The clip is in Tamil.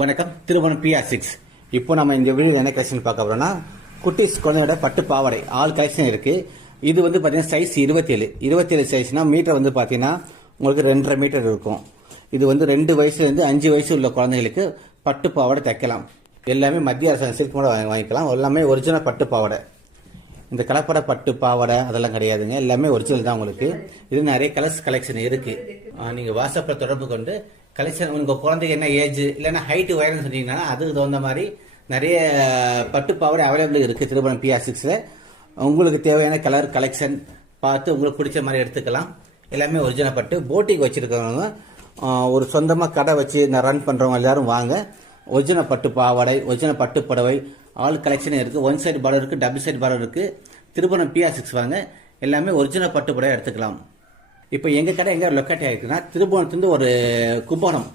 வணக்கம். திருமணம் PR6. இப்போ நம்ம இந்த வீடியோ என்ன கலெக்ஷன் பார்க்க போறோம்னா, குட்டிஸ் குழந்தையோட பட்டு பாவாடை ஆல் கலெக்ஷன் இருக்கு. இது வந்து பாத்தீங்கன்னா சைஸ் 27 சைஸ்னா மீட்டர் வந்து பாத்தீங்கன்னா உங்களுக்கு 2.5 மீட்டர் இருக்கும். இது வந்து 2 வயசுல இருந்து 5 வயசு உள்ள குழந்தைகளுக்கு பட்டு பாவாடை தைக்கலாம். எல்லாமே மத்திய அரசாங்க சில்க் கூட வாங்கிக்கலாம். எல்லாமே ஒரிஜினல் பட்டு பாவாடை. இந்த கலப்பட பட்டு பாவாடை அதெல்லாம் கிடையாதுங்க. எல்லாமே ஒரிஜினல் தான் உங்களுக்கு. இது நிறைய கலெக்ஷன் இருக்கு. நீங்க வாட்ஸ்அப்ல தொடர்பு கொண்டு கலெக்ஷன் உங்க குழந்தைக்கு என்ன ஏஜ் இல்லைன்னா ஹைட் உயரம் சொன்னீங்கன்னா அதுக்கு தகுந்த மாதிரி நிறைய பட்டு பாவாடை அவைலபிள் இருக்கு. திருமணம் PR6ல உங்களுக்கு தேவையான கலர் கலெக்ஷன் பார்த்து உங்களுக்கு பிடிச்ச மாதிரி எடுத்துக்கலாம். எல்லாமே ஒரிஜினல் பட்டு. போட்டிக்கு வச்சிருக்கவங்க ஒரு சொந்தமா கடை வச்சு ரன் பண்றவங்க எல்லாரும் வாங்க. ஒரிஜினல் பட்டு பாவாடை, ஒரிஜினல் பட்டு புடவை ஆல் கலெக்ஷன் இருக்கு. 1 சைடு பார்டர் இருக்கு, டபுள் சைடு பார்டர் இருக்கு. திருமணம் PR6 வாங்க. எல்லாமே ஒரிஜினல் பட்டு புடவை எடுத்துக்கலாம். இப்போ எங்க கடை எங்க லொக்கேட் ஆயிருக்குன்னா, திருபுவனத்துலேருந்து ஒரு கும்பகோணம்